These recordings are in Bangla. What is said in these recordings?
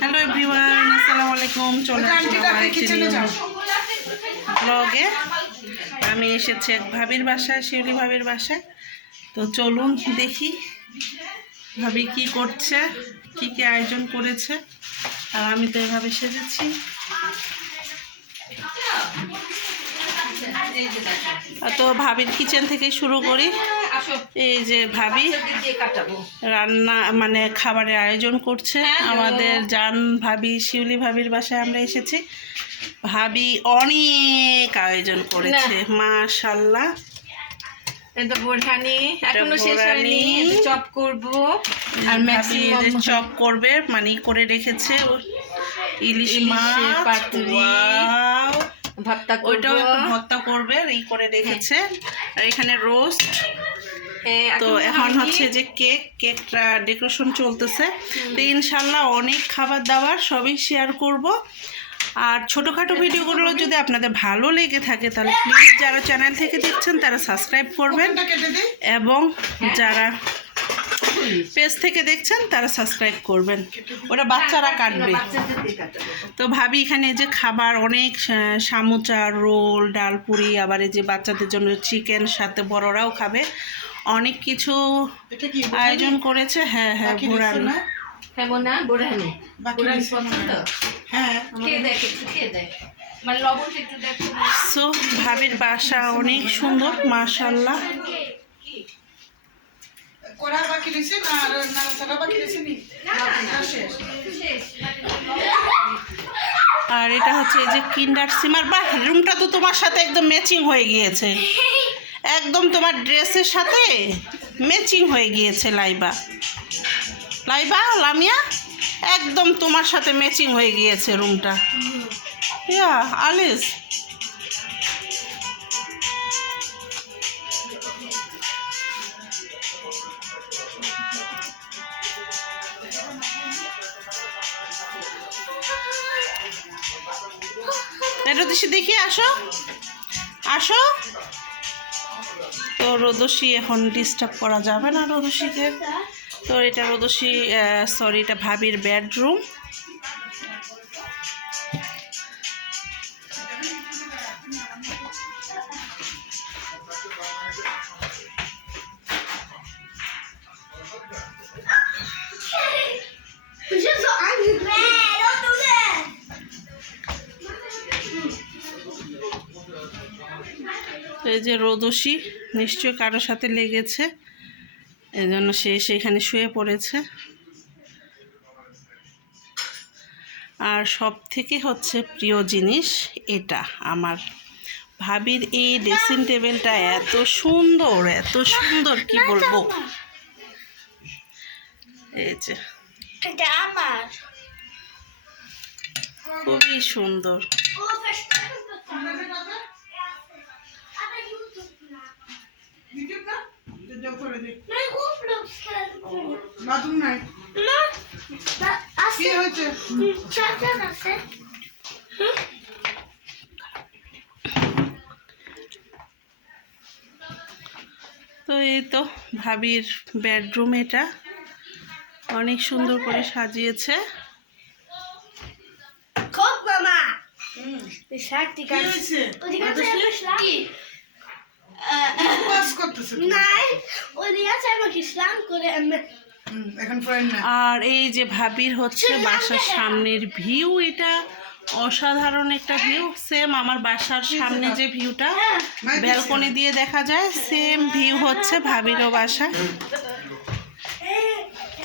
হ্যালো এভরিওয়ান আসসালামু আলাইকুম চলে ব্লগে। আমি এসেছি এক ভাবির বাসায় শিউলি ভাবির বাসায়। তো চলুন দেখি ভাবি কি করছে কি কি আয়োজন করেছে। আর আমি তো এভাবে সেজেছি। তো ভাবির কিচেন থেকে শুরু করি। এই যে ভাবি রান্না মানে খাবারের আয়োজন করছে। আমাদের জান ভাবি শিউলি ভাবির বাসায় আমরা এসেছি। ভাবি অনেক আয়োজন করেছে মাশাল্লাহ। চপ করব। আর চপ করবে মানে করে রেখেছে। ইলিশ মাছ! ভর্তা করব। ওইটাও একটু ভর্তা করবে এই করে রেখেছে। আর এখানে রোস্ট হ্যাঁ, তো এখন হচ্ছে যে কেক কেকটা ডেকোরেশন চলতেছে। তো ইনশাল্লাহ অনেক খাবার দাবার সবই শেয়ার করব। আর ছোটোখাটো ভিডিওগুলো যদি আপনাদের ভালো লেগে থাকে তাহলে প্লিজ যারা চ্যানেল থেকে দেখছেন তারা সাবস্ক্রাইব করবেন। এবং যারা পেজ থেকে দেখছেন তারা সাবস্ক্রাইব করবেন। ওটা বাচ্চারা কাটবে। দিয়ে কাটাবো। তো ভাবি এখানে যে খাবার অনেক সামোচা রোল ডাল পুরি আবার এই যে বাচ্চাদের জন্য চিকেন সাথে বড়রাও খাবে। অনেক কিছু আয়োজন করেছে। হ্যাঁ হ্যাঁ ঘোরানো হ্যাঁ পছন্দ। হ্যাঁ। খেয়ে দেখ একটু খেয়ে মানে দেখো। সো ভাবির বাসা অনেক সুন্দর মাশাল্লাহ কড়া বাকি রয়েছে না আর নাড়াচাড়া বাকি রয়েছে নি আর এটা হচ্ছে এই যে কিন্ডার সিমার বা রুমটা তো তোমার সাথে একদম ম্যাচিং হয়ে গিয়েছে একদম তোমার ড্রেসের সাথে ম্যাচিং হয়ে গিয়েছে লাইবা লাইবা লামিয়া একদম তোমার সাথে ম্যাচিং হয়ে গিয়েছে রুমটা ইয়া আলিস দেখি, আসো। আসো। তো রোদসী এখন ডিস্টার্ব করা যাবে না রোদসীকে তো এটা রোদসী সরি এটা ভাবির বেডরুম এই যে রোদসী নিশ্চয় কারোর সাথে লেগেছে। এই জন্য সে সেখানে শুয়ে পড়েছে। আর সব থেকে হচ্ছে প্রিয় জিনিস এটা আমার ভাবির এই ড্রেসিং টেবিলটা এত সুন্দর এত সুন্দর কি বলব? এই যে আমার। খুবই সুন্দর। ইউটিউব না যোগ করে দিই নাই Roblox খেলব বাথরুম নাই না কি হয়েছে চাচার আছে তো এই তো ভাবির বেডরুম এটা। অনেক সুন্দর করে সাজিয়েছে। খুব মামা। এই শার্টটি কি হয়েছে? ওদিকে আছে করতেছে নাই আছে আমাকে স্নান করে এখন ফ্রেন্ড না আর এই যে ভাবির হচ্ছে বাসার সামনের ভিউ এটা অসাধারণ একটা ভিউ। সেম আমার বাসার সামনে যে ভিউটা ব্যালকনি দিয়ে দেখা যায় সেম ভিউ হচ্ছে ভাবিরও বাসা।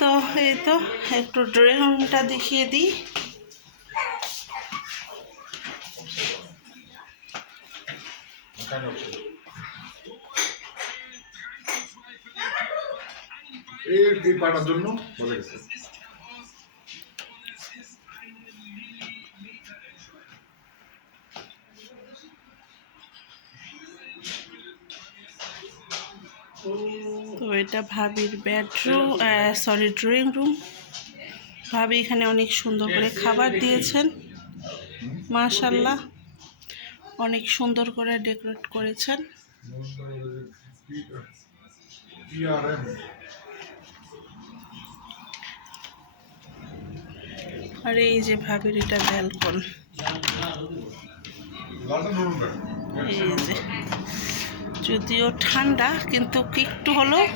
তো এই তো একটু ড্রয়িং রুমটা দেখিয়ে দিই। এই এই পাটার জন্য বলে গেছে। তো এটা ভাবির বেডরুম সরি ড্রয়িং রুম ভাবি এখানে অনেক সুন্দর করে খাবার দিয়েছেন। মাশাল্লাহ অনেক সুন্দর করে ডেকোরেট করেছেন। আর এই যে ভাবির এটা ব্যালকন। এই যে। যদিও ঠান্ডা কিন্তু একটু হলো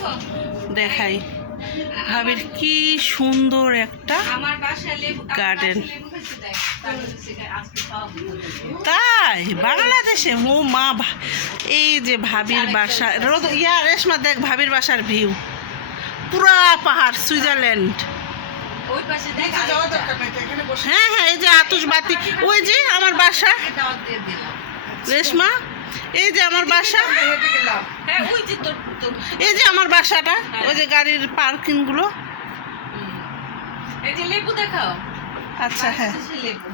দেখাই। ভাবির কি সুন্দর একটা খাওয়াবো। তাই? বাংলাদেশে? ও মা ভা- এই যে ভাবির বাসা রোদ ইয়া রেশমা দেখ ভাবির বাসার ভিউ পুরা পাহাড় সুইজারল্যান্ড। ওই পাশে দেখ যাওয়ার। দরকার নাই এখানে বসে। হ্যাঁ হ্যাঁ এই যে আতশবাতি ওই যে আমার বাসা। দাওয়াত দিয়ে দিলাম। রেশমা এই যে আমার বাসা। হেঁটে গেলাম। হ্যাঁ ওই যে তোর তোর এই যে আমার বাসাটা ওই যে গাড়ির পার্কিংগুলো এই যে লেবু দেখাও। আচ্ছা হ্যাঁ। লেবু।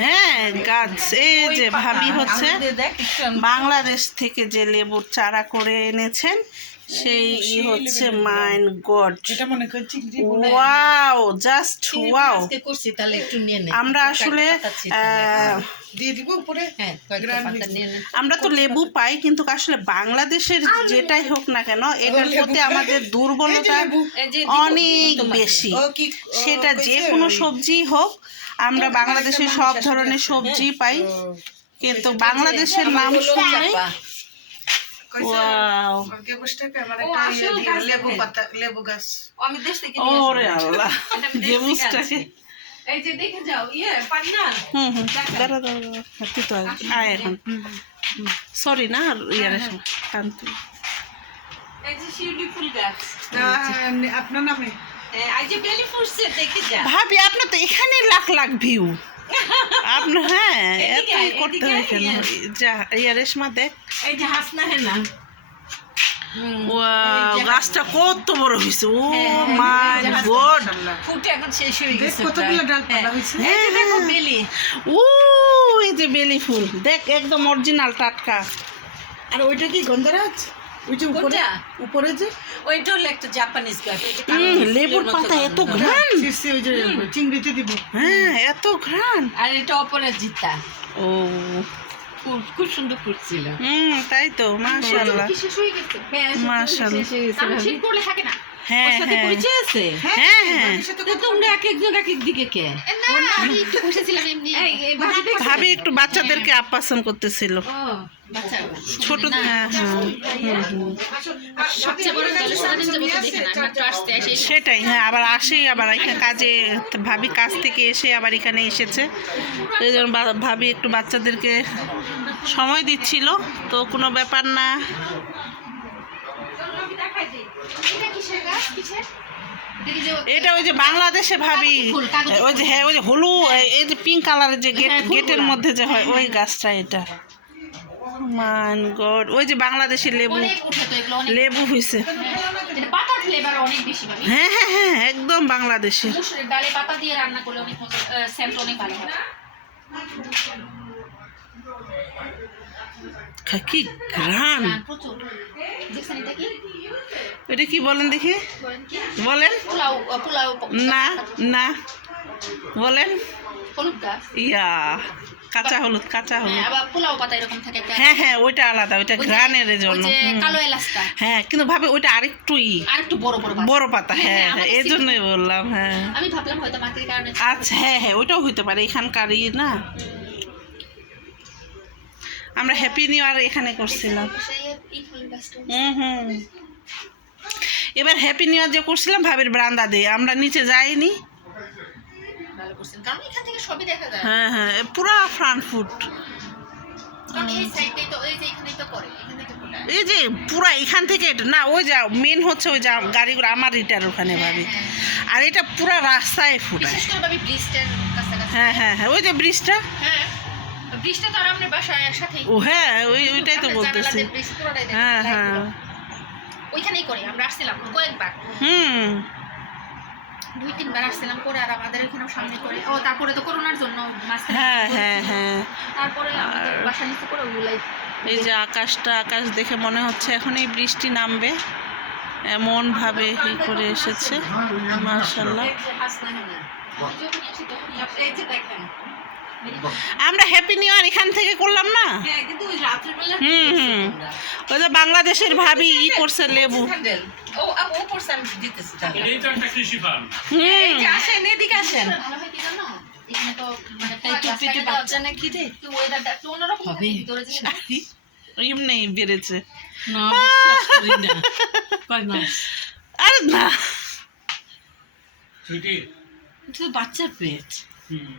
হ্যাঁ গাছ এই যে ভাবি হচ্ছে বাংলাদেশ থেকে যে লেবুর চারা করে এনেছেন সেই হচ্ছে mine god. Wow just wow. আমরা আসলে হ্যাঁ আমরা তো লেবু পাই কিন্তু আসলে বাংলাদেশের যেটাই হোক না কেন এটার প্রতি আমাদের দুর্বলতা অনেক বেশি। সেটা যে কোনো সবজি হোক আমরা বাংলাদেশে সব ধরনের সবজি পাই কিন্তু বাংলাদেশের নাম শুনলে ও, একটা ইয়ে আসল দিও, গাছ লেবু পাতা লেবু গাছ। ও, আমি দেশ থেকে নিয়ে ওরে আসব। আল্লাহ এটা আমি দেশ থেকে গেমুসটাকে আনছি। এই যে দেখে যাও ইয়ে পান্না। হুম হুম। দাঁড়া দাঁড়া দাঁড়া। হাতি তো আয়। আয় এখন। সরি না ইয়ার শান্তি এই যে শিউলি ফুল গাছ। আহ, আপনার নামে? হ্যাঁ, এই যে বেলি ফুটছে দেখে যা। ভাবি আপনার তো এখানে লাখ লাখ ভিউ আপনার হ্যাঁ এতই করতে হয় কেন ইয়ে। যা ইয়া রেশমা দেখ। এই যে হাসনা হেনা গাছটা কত বড় হয়েছে ও হ্যাঁ, মাই গড। ফুটে এখন শেষ হয়ে দেখ গেছে কতগুলো ডালপালা হ্যাঁ। হয়েছে এই দেখো বেলি। ও এই যে বেলি ফুল। দেখ একদম অরিজিনাল টাটকা। আর ওইটা কি গন্ধরাজ? ওই যে উপরে উপরে যে? ওইটা হলো একটা জাপানিজ গাছ ওইটা কালো হুম, ফুলের লেবুর পাতা এত ঘ্রাণ। ওই যে চিংড়িতে দিব। হ্যাঁ এত ঘ্রাণ। আর এটা অপরাজিতা। ও। খুব সুন্দর ফুটছিল হুম তাই তো মাশাআল্লাহ। শেষ হয়ে গেছে। হ্যাঁ মাশাআল্লাহ। হয়ে। শীত থাকে না। হ্যাঁ হ্যাঁ। হ্যাঁ হ্যাঁ। তোমরা এক একজন এক এক দিকে কে? না আমি একটু বসেছিলাম এমনি। ভাবি একটু বাচ্চাদেরকে আপ্যাসন করতেছিল। ও, ছোট হ্যাঁ হ্যাঁ। আসে সেটাই হ্যাঁ আবার আসেই আবার এখানে কাজে ভাবি কাজ থেকে এসে আবার এখানে এসেছে। এই জন্য ভাবি একটু বাচ্চাদেরকে সময় দিচ্ছিল তো কোনো ব্যাপার না। এটা ওই যে বাংলাদেশে ভাবি। ওই যে হ্যাঁ ওই যে হলু এই যে পিঙ্ক কালারের যে গেট হ্যাঁ, গেটের মধ্যে যে হয় ওই গাছটা এটা। মান গড ওই যে বাংলাদেশি লেবু। লেবু হয়েছে হ্যাঁ হ্যাঁ হ্যাঁ একদম বাংলাদেশি। ডালে পাতা দিয়ে রান্না করলে অনেক অনেক ভালো হয়। কি ঘ্রাণ। এটা কি বলেন দেখি? বলেন। না না। বলেন। ইয়া কাঁচা হলুদ কাঁচা হলুদ। পোলাও পাতা এরকম থাকে হ্যাঁ হ্যাঁ ওইটা আলাদা ওইটা ঘ্রাণের জন্য। কালো এলাচটা। হ্যাঁ কিন্তু ভাবে ওইটা আরেকটু ই। আর একটু বড় বড় পাতা। বড় পাতা হ্যাঁ, হ্যাঁ হ্যাঁ, হ্যাঁ এই জন্যই বললাম হ্যাঁ। আমি ভাবলাম হয়তো মাটির কারণে আচ্ছা হ্যাঁ হ্যাঁ ওইটাও হইতে পারে এখানকার না। আমরা হ্যাপি নিউ ইয়ার এখানে করছিলাম। হুম হুম। এবার হ্যাপি নিউ ইয়ার যে করছিলাম ভাবির ব্রান্দা দিয়ে আমরা নিচে যাইনি। হ্যাঁ হ্যাঁ পুরা ফ্রান্ট এই যে পুরা এখান থেকে না ওই যা মেন হচ্ছে ওই যা গাড়িগুলো আমার রিটার ওখানে ভাবি। আর এটা পুরা রাস্তায় ফুটায়। হ্যাঁ হ্যাঁ হ্যাঁ ওই যে ব্রিজটা? হ্যাঁ ব্রিজটা তো আর আপনার বাসায় সাথেই ও হ্যাঁ ওই ওইটাই তো বলতেছি। হ্যাঁ হ্যাঁ। ওইখানেই করি আমরা আসছিলাম কয়েকবার। হুম। দুই তিনবার আসছিলাম করে আর আমাদের এখানেও সামনে করে ও তারপরে তো করোনার জন্য হ্যাঁ হ্যাঁ হ্যাঁ। তারপরে আমাদের বাসা নিচে করে ওগুলাই এই যে আকাশটা আকাশ দেখে মনে হচ্ছে এখন এই বৃষ্টি নামবে। এমন ভাবে ই করে এসেছে মার্শাল্লাহ আমরা হ্যাপি নিউ ইয়ার এখান থেকে করলাম না? হ্যাঁ হুম হুম। ওই যে বাংলাদেশের ভাবি ই করছে লেবু। তো মানে এমনি বেড়েছে। না আরে বাচ্চার পেট। হুম।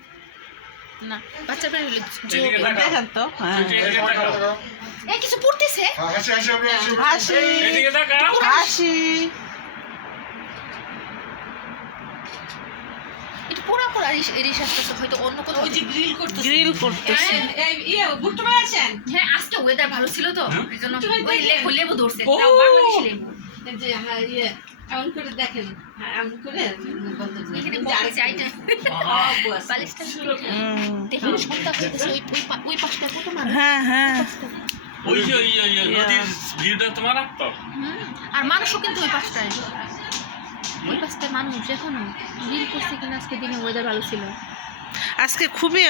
না বাচ্চা পেরে হলে দেখেন তো হ্যাঁ। এই কিছু পড়তেছে? হ্যাঁ, হাসি একটু পোড়া। পোড়া হয়তো অন্য কোথাও ওই যে গ্রিল করতেছে। গ্রিল করতেছে। ইয়ে হ্যাঁ আজকে ওয়েদার ভালো ছিল তো এই জন্য ওই লেবু লেবু ধরছে বাংলাদেশি লেবু। যে আমার ইয়ে এমন করে দেখেন হ্যাঁ, এমন করে হ্যাঁ হ্যাঁ। ওই যে ওই নদীর তোমার তো আর মানুষও কিন্তু ওই পাশটায়। ওই পাশটায় মানুষ এখনও করছে কিনা আজকে দিনে ওয়েদার ভালো ছিল। আজকে খুবই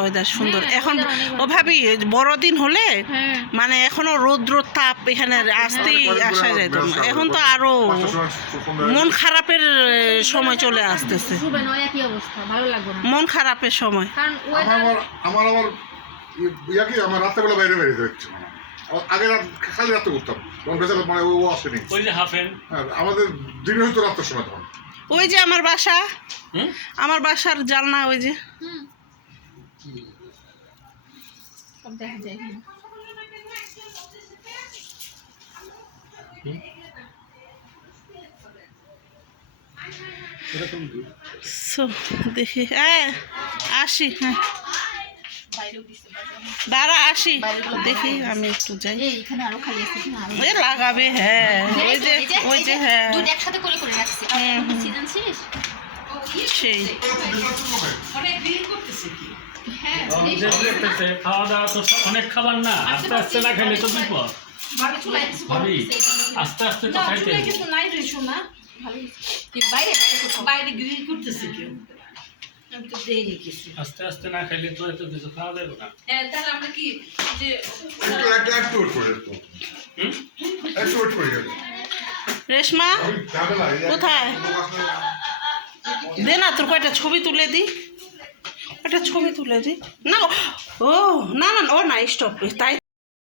ওয়েদার সুন্দর। হ্যাঁ, এখন weather অনেক ভালো। ও ভাবি বড়দিন হলে হ্যাঁ। মানে এখনও রৌদ্র তাপ এখানে আসতেই আসা না এখন তো আরও মন খারাপের সময় চলে আসতেছে। শুবে নয় একই অবস্থা ভালো লাগবে না। মন খারাপের সময়। আমার আবার আমার রাত্রেবেলা বাইরে বেরিয়ে যাচ্ছে আগে রাত খালি রাতে করতাম তখন বেচারা মানে ও আসেনি। হ্যাঁ আমাদের দিনে হয়তো রাত্রের সময় তখন। ওই যে আমার বাসা। আমার বাসার জালনা ওই যে। দেখি। হ্যাঁ আসি হ্যাঁ। দাঁড়া আসি। দেখি আমি একটু যাই। এ লাগাবে হ্যাঁ। ওই যে ওই যে হ্যাঁ। একসাথে করে করে রাখছি। সেই। মানে হ্যাঁ খাওয়া দাওয়া তো অনেক খাবার না। আস্তে আস্তে না খেলে তো বিপদ। ভাবে। আস্তে আস্তে তো খাইতে চুলে নাই রে শোনা বাইরে বাইরে বাইরে গ্রিল করতেছে কেউ? আমি তো দেইনি কিছু। আস্তে আস্তে না খেলে তো এত কিছু খাওয়া যাবে না। হ্যাঁ তাহলে আমরা কি যে একটু একটু একটু করে একটু। হুম? একটু করে রেশমা কোথায়? দে না তোর কয়টা ছবি তুলে দি। একটা ছবি তুলে দি। না ও না না ও না স্টপ তাই